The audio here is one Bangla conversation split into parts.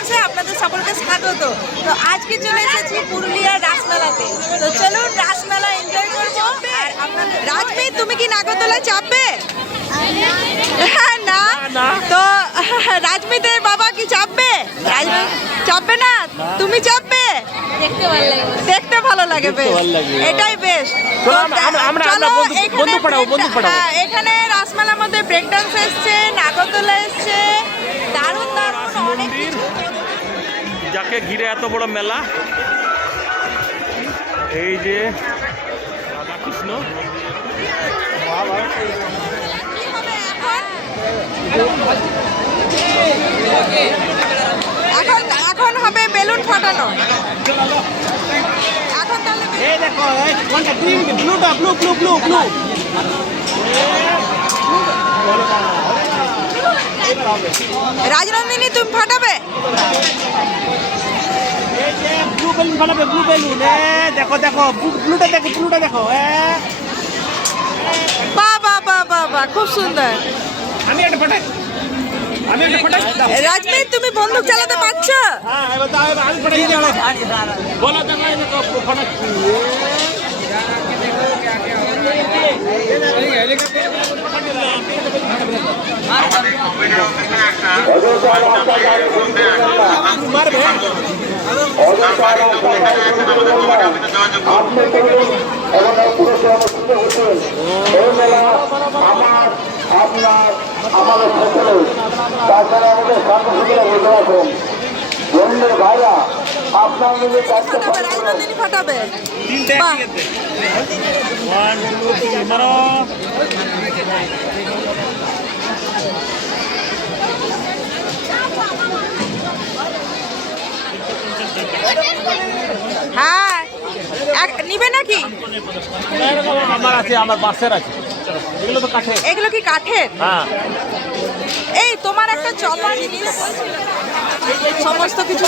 লাভার্সে আপনাদের সকলকে স্বাগত। তো আজকে চলে এসেছি পুরুলিয়ার রাসমেলাতে। তো চলুন রাসমেলা এনজয় করবো। আর আপনাদের রাজমেয়ে, তুমি কি নাগরদোলায় চাপবে? না তো রাজমিতের বাবা কি চাপবে? চাপবে না, তুমি চাপবে? দেখতে ভালো লাগে, বেশ এটাই বেশ। এখানে রাসমেলার মধ্যে ব্রেক ডান্স এসছে, নাগরদোলা এসছে, দারুণ দারুণ অনেক কিছু। যাকে ঘিরে এত বড় মেলা, এই যে রাধাকৃষ্ণ, এখন হবে বেলুন ফাটানো। এখন তাহলে রাজনন্দিনী তুমি ফাটাবে? ব্লু বেলুন ফাটাবে, ব্লু বেলুন। দেখো দেখো ব্লুটা দেখো, ব্লুটা দেখো। বাহ বাহ বাহ বাহ বাহ, খুব সুন্দর। আমি একটা ফাটাই, আমি একটা ফাটাই। রাজমেয়ে, তুমি বন্দুক চালাতে পারছো? হ্যাঁ, এবার দাও, আমি ফাটাই দিই। বলো দেখো, এই দেখো ফাটাচ্ছি। মারবে রাজনন্দিনী ফাটাবে। হ্যাঁ, নিবে নাকি? আমার আছে, আমার বাসের আছে। এগুলো তো কাঠের। এগুলো কি কাঠের? হ্যাঁ। এই তোমার একটা চলার জিনিস সমস্ত কিছু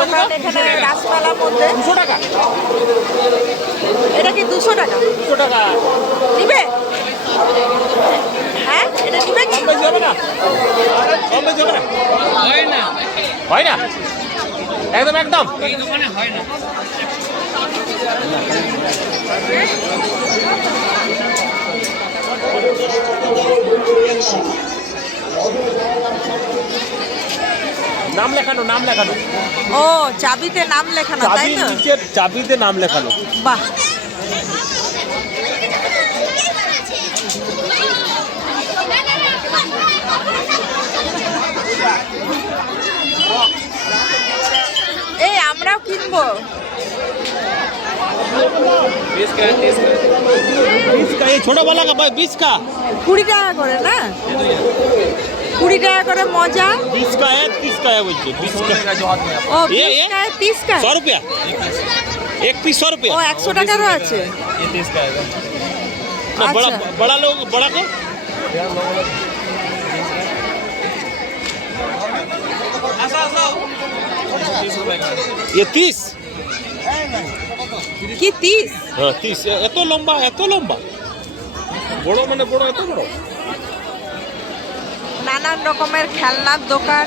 দোকান এখানে রাসমেলার মধ্যে। 200 টাকা। এটা কি 200 টাকা? 200 টাকা নিবে? হ্যাঁ, এটা নিবে কি? কম বেশি হবে না? কম বেশি হবে না? হয় না, হয় না, একদম একদম। এই দোকানে হয় না। নাম লেখানো, নাম লেখানো। ও, চাবিতে নাম লেখানো, তাই তো? চাবিতে নাম লেখানো। বাহ। এই আমরাও কিনবো। ছোট বলা 20 का 20 টাকা করে না? 20 টাকা করে মজা। 20 का है, 30 का है, বলছে 20 का। ও 20 का है, 30 का 100 रुपया, एक पीस 100 रुपया। ও 100 টাকারও আছে। ये 30 का है। बड़ा अच्छा। बड़ा लोग, बड़ा को ये 30 কি 30? হ্যাঁ 30। এত লম্বা, এত লম্বা, বড় মানে বড়, এত বড়। নানান রকমের খেলনার দোকান।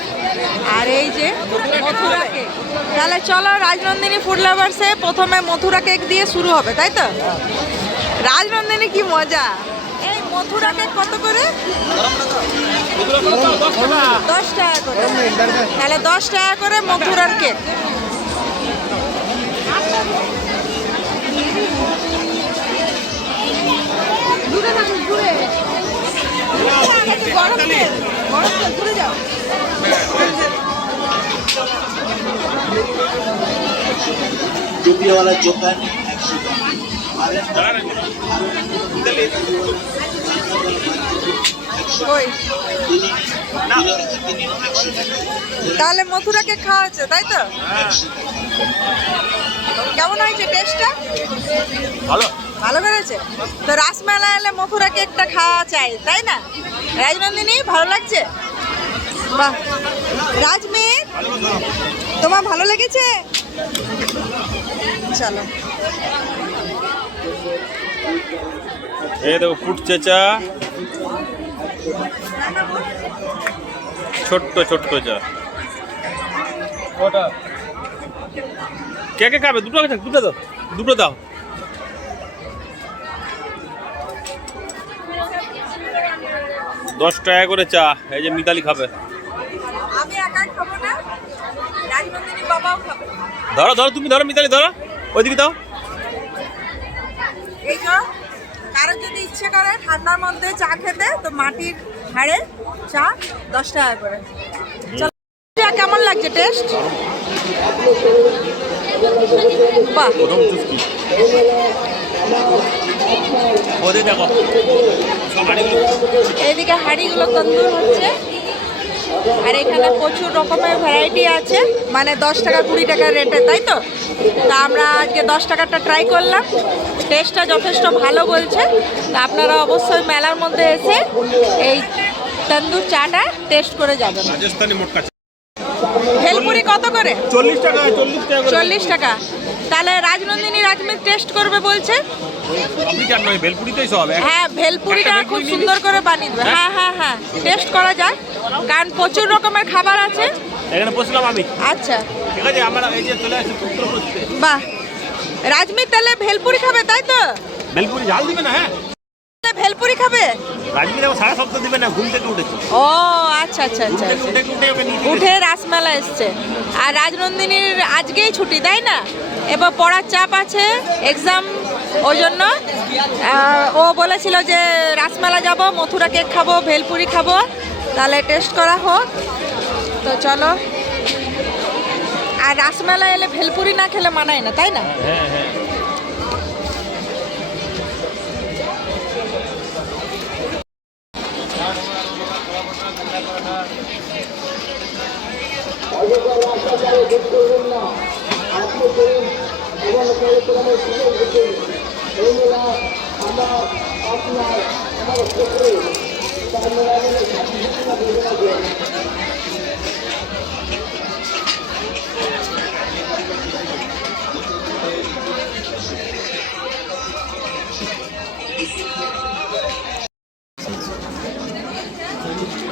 আর এই যে মথুরা কেক। তাহলে চলো রাজনন্দিনী ফুড লাভার্সে প্রথমে মথুরা কেক দিয়ে শুরু হবে, তাই তো? রাজনন্দিনী কি মজা। এই মথুরা কেক কত করে? 10 টাকা করে। তাহলে 10 টাকা করে মথুরার কেক। দূরে থাকুন, দূরে। গরম তেল, গরম তেল, দূরে যাও। टोपीवाला दुकान 100 ওই তাহলে মথুরা কেক খাওয়া হচ্ছে, তাই তো? কেমন হয়েছে টেস্টটা? ভালো, ভালো করেছে তো। রাসমেলা এলে মথুরা কেকটা খাওয়া চাই, তাই না? রাজনন্দিনী, ভালো লাগছে? বাহ। রাজমেয়ে, তোমার ভালো লেগেছে? চলো। এই দেখো ফুট চেঁচা, ছোট্ট ছোট্ট চা। কে কে খাবে? দুটো আছে, দুটো দাও, দুটো দাও। ৳10 করে চা। এই যে মিতালি খাবে। আমি একাই খাবো না, রাজনন্দিনী বাবাও খাবে। ধরো ধরো, তুমি ধরো মিতালি, ধরো ওইদিকে দাও। এই যে কারোর যদি ইচ্ছে করে ঠান্ডার মধ্যে চা খেতে, তো মাটির হাড়ে চা ৳10 করে। চলো, চা কেমন লাগছে টেস্ট? বাহ, প্রথম চুস্কি। ওদের দেখো সব হাঁড়িগুলো। এইদিকে হাঁড়িগুলো তন্দুর হচ্ছে, আর এখানে প্রচুর রকমের ভ্যারাইটি আছে, মানে ৳10 ৳20 রেটে, তাই তো? তা আমরা আজকে ৳10 ট্রাই করলাম, টেস্টটা যথেষ্ট ভালো বলছে। তা আপনারা অবশ্যই মেলার মধ্যে এসে এই তন্দুর চাটা টেস্ট করে যাবেন। রাজস্থানি মোটকা চা। ভেলপুরি কত করে? ৳40 ৳40 করে। ৳40। তাহলে রাজনন্দিনী রাজমিত টেস্ট করবে বলছে। আপনি জান নয় ভেলপুরিতেই সব। হ্যাঁ, ভেলপুরিটা একটা খুব ভেলপুরি সুন্দর করে বানিয়ে দেবে। হ্যাঁ হ্যাঁ হ্যাঁ, টেস্ট করা যায়, কারণ প্রচুর রকমের খাবার আছে। এখানে বসলাম আমি। আচ্ছা, ঠিক আছে, আমরা এই যে চলে আসি পুত্র বসতে। বাহ। রাজমিত তাহলে ভেলপুরি খাবে, তাই তো? ভেলপুরি ঝাল দিবে না? হ্যাঁ, ভেলপুরি খাবে। রাজমি দেখো 7:30 দিবে না, ঘুম থেকে উঠেছে। ও আচ্ছা আচ্ছা আচ্ছা আচ্ছা। উঠে ওকে নিয়ে উঠে রাসমেলা এসছে। আর রাজনন্দিনীর আজকেই ছুটি, তাই না? এবার পড়ার চাপ আছে, এক্সাম, ওই জন্য ও বলেছিল যে রাসমেলা যাব, মথুরা কেক খাবো, ভেলপুরি খাবো, তাহলে টেস্ট করা হোক। তো চলো। আর রাসমেলা এলে ভেলপুরি না খেলে মানায় না, তাই না? হ্যাঁ হ্যাঁ।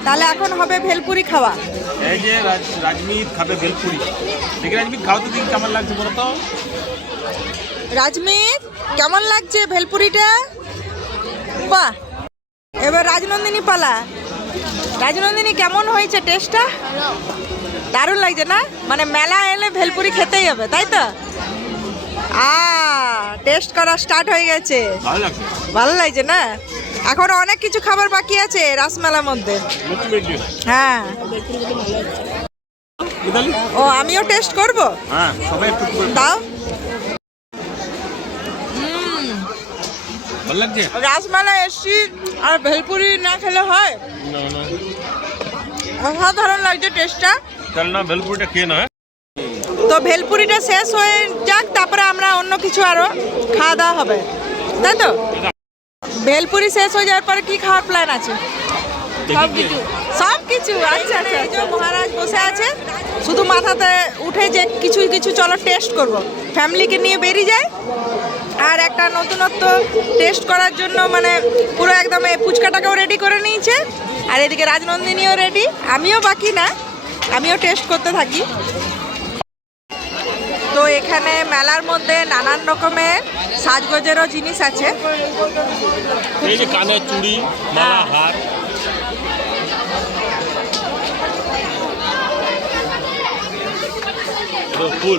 তাহলে এখন হবে ভেলপুরি খাওয়া। এই যে রাজমিত খাবে ভেলপুরি। দেখি রাজমিত খাও তো, দিন কেমন লাগছে বলো তো। রাজমিত কেমন লাগছে ভেলপুরিটা? বাহ, এবার রাজনন্দিনী পালা। রাজনন্দিনী কেমন হয়েছে টেস্টটা? দারুণ লাগছে না? মানে মেলা এলে ভেলপুরি খেতেই হবে, তাই তো? টেস্ট করা স্টার্ট হয়ে গেছে। ভালো লাগছে। ভালো লাগছে না? এখন অনেক কিছু খাবার বাকি আছে রাসমেলার মধ্যে। হ্যাঁ, মিতালি? ও আমিও টেস্ট করব। হ্যাঁ, সবাই একটু করে দাও। ভালো লাগছে। রাসমেলা এসছি, আর ভেলপুরি না খেলে হয়? না না, অসাধারণ লাগছে টেস্টটা। চল না ভেলপুরিটা খেয়ে না। তো ভেলপুরিটা শেষ হয়ে যাক, তারপরে আমরা অন্য কিছু আরো খাওয়া দাওয়া হবে, তাই তো? ভেলপুরি শেষ হয়ে যাওয়ার পরে কি খাওয়ার প্ল্যান আছে? সব কিছু, সব কিছু। আচ্ছা আচ্ছা, এই যে মহারাজ বসে আছে, শুধু মাথাতে উঠে যে কিছু কিছু চলো টেস্ট করব, ফ্যামিলিকে নিয়ে বেরিয়ে যায়। আর একটা নতুনত্ব টেস্ট করার জন্য মানে পুরো একদম এই ফুচকাটাকেও রেডি করে নিয়েছে, আর এদিকে রাজনন্দিনীও রেডি, আমিও বাকি না, আমিও টেস্ট করতে থাকি। তো এখানে মেলার মধ্যে নানান রকমের সাজগোজেরও জিনিস আছে। এই যে কানের চুড়ি, মালা, হার। ফুল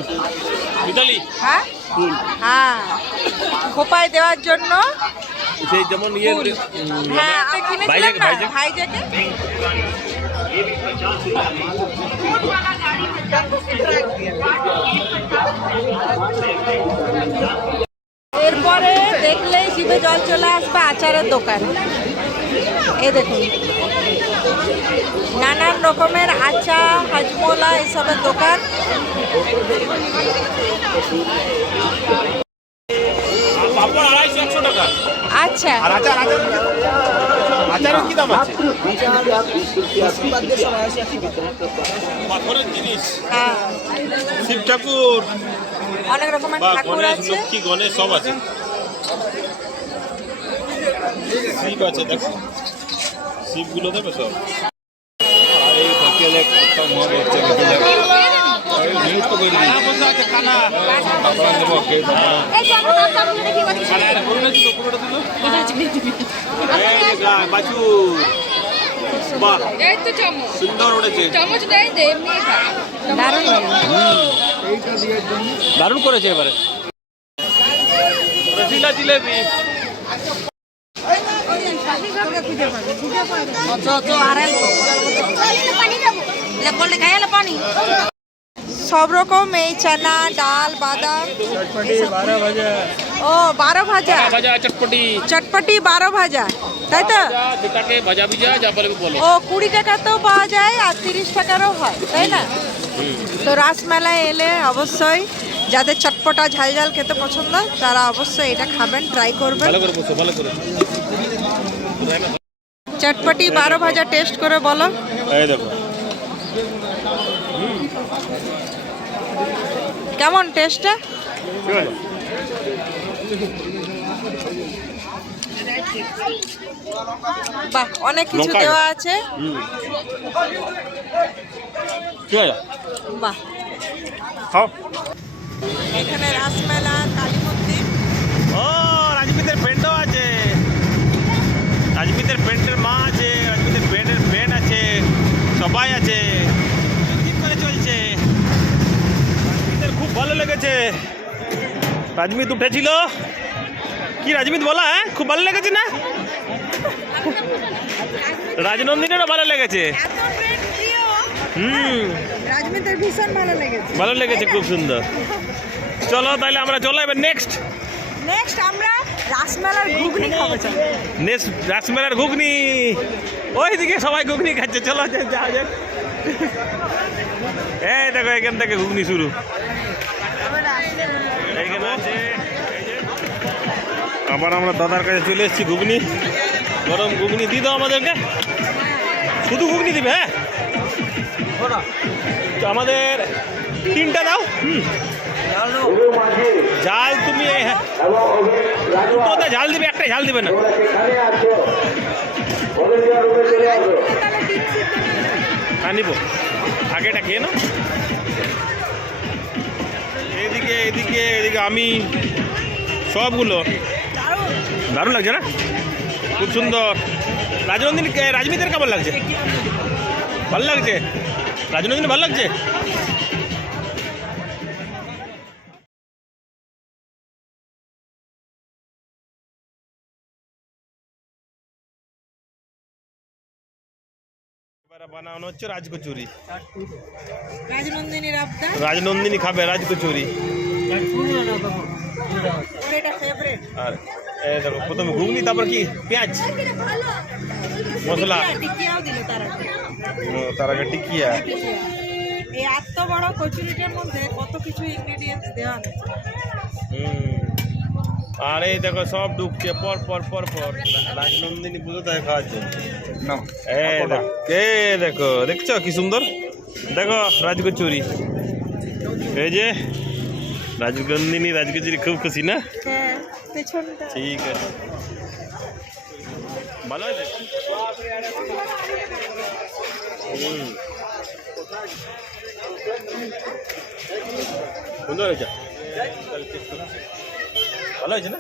মিতালি, হ্যাঁ ফুল। হ্যাঁ, খোপায় দেওয়ার জন্য সেই যেমন ইয়ে ফুল। হ্যাঁ, আমি কিনেছিলাম ভাইজাকে, না, ভাইজাকে। ভাইজাকে। এরপরে দেখলেই জিভে জল চলে আসবে আচারের দোকান। এই দেখুন, নানান রকমের আচার, হাজমোলা, এসবের দোকান। পাপড় 250 টাকা। আচ্ছা, আর আচারের কি দাম আছে? পাথরের জিনিস, হ্যাঁ, শিব ঠাকুর অনেক রকমের বা ঠাকুর গণেশ, আছে। লক্ষ্মী, গণেশ সব আছে। শিব আছে, দেখো শিবগুলো দেবে সব। আর এই বাকি একটা মহা হচ্ছে বসে আছে কানা বাচু বাহ এই তো চামচ সুন্দর উঠেছে চামচ দেয় দে এমনি খা দারুণ দারুণ করেছে এবারে রসিলা জিলেবি সব রকম এই চানা ডাল বাদাম ও 12 ভাজা ভাজা চটপটি চটপটি 12 ভাজা তাই তো যেটাকে ভাজা ভিজা যা বলে বলে ও 20 টাকাতেও পাওয়া যায় আর 30 টাকারও হয় তাই না তো রাসমেলায় এলে অবশ্যই যাদের চটপটা ঝাল ঝাল খেতে পছন্দ তারা অবশ্যই এটা খাবেন ট্রাই করবেন ভালো করে বসো ভালো করে চটপটি 12 ভাজা টেস্ট করে বলো এই দেখো কেমন টেস্টটা বাহ অনেক কিছু লঙ্কা দেওয়া আছে ঠিক আছে বাহ খাও এখানে রাসমেলা কালী মন্দির ও রাজমিতের পেন্টও আছে রাজমিতের পেন্টের মা আছে রাজমিতের পেন্টের ফ্রেন্ড আছে সবাই আছে কি করে চলছে রাজমিতের খুব ভালো লেগেছে রাজমিত উঠেছিল কি রাজমিত বলা হ্যাঁ খুব ভালো লেগেছে না রাজনন্দিনেরও ভালো লেগেছে রাজমিতের ভীষণ ভালো লেগেছে ভালো লেগেছে খুব সুন্দর চলো তাহলে আমরা চলো এবার নেক্সট আমরা রাসমেলার ঘুগনি খাবো চলো নেক্সট রাসমেলার ঘুগনি ওইদিকে সবাই ঘুগনি খাচ্ছে চলো যাওয়া যাক এই দেখো এখান থেকে ঘুগনি শুরু এইখানে আছে এই যে। আবার আমরা দাদার কাছে চলে এসেছি ঘুগনি গরম ঘুগনি দিয়ে দাও আমাদেরকে শুধু ঘুগনি দিবে হ্যাঁ তো আমাদের 3টা দাও ঝাল তুমি দুটোতে ঝাল দিবে একটাই ঝাল দিবে না হ্যাঁ নিব আগে এটা খেয়ে নাও এদিকে এদিকে এদিকে আমি সবগুলো দারুণ লাগছে না খুব সুন্দর রাজনন্দিনী রাজমিতের কেমন লাগছে ভালো লাগছে রাজনন্দিনী ভালো লাগছে এবারে বানানো হচ্ছে রাজকচুরি রাজনন্দিনীর আবদার রাজনন্দিনী খাবে রাজকচুরি ওর এটা ফেভারিট আর এই দেখো প্রথমে ঘুগনি তারপর কি পেঁয়াজ মশলা টিকিয়াও দিল তারা তার আগে টিকিয়া এই এত বড় কচুরিটার মধ্যে কত কিছু ইনগ্রেডিয়েন্টস দেওয়া আছে আর এই দেখো সব ঢুকছে পর পর পর পর রাজনন্দিনী পুজো তাই খাওয়ার জন্য এই দেখো দেখো দেখছো কি সুন্দর দেখো রাজকচুরি এই যে রাজনন্দিনী রাজকচুরি খুব খুশি না হ্যাঁ পেছনটা ঠিক আছে ভালো আছে সুন্দর হয়েছে ভালো হয়েছে না